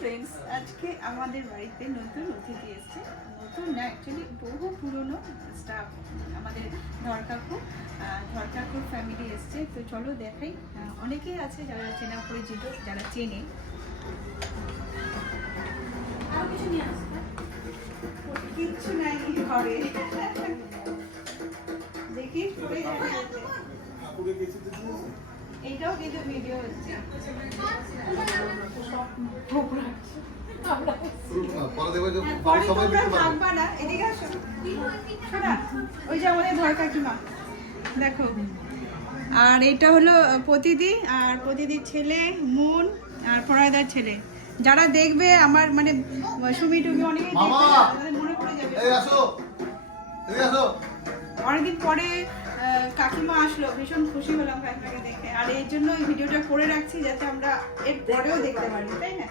Friends, আজকে আমাদের বাড়িতে নতুন অতিথি এসছে। নতুন না, অ্যাকচুয়ালি বহু পুরনো স্টাফ, আমাদের ধরকাকুর ফ্যামিলি এসছে। তো চলো দেখাই। অনেকেই আছে যারা চেনা পরিচিত, যারা চেনে। আরও কিছু নিয়ে আসবে, কিচ্ছু নাই ঘরে। দেখি পড়ে যাবে। এইটাও কিন্তু ভিডিও হচ্ছে। ওই যে আমাদের ধর কাকিমা দেখো। আর এটা হলো প্রতিদি, আর প্রতিদির ছেলে মুন, আর প্রণয়দার ছেলে। যারা দেখবে আমার মানে সুমি টুমি অনেকে মনে পড়ে যাবে। অনেকদিন পরে কাকিমা আসলো, ভীষণ খুশি হলাম কাকিমাকে দেখে। আর এর জন্য এই ভিডিওটা করে রাখছি যাতে আমরা এর পরেও দেখতে পারি, তাই না?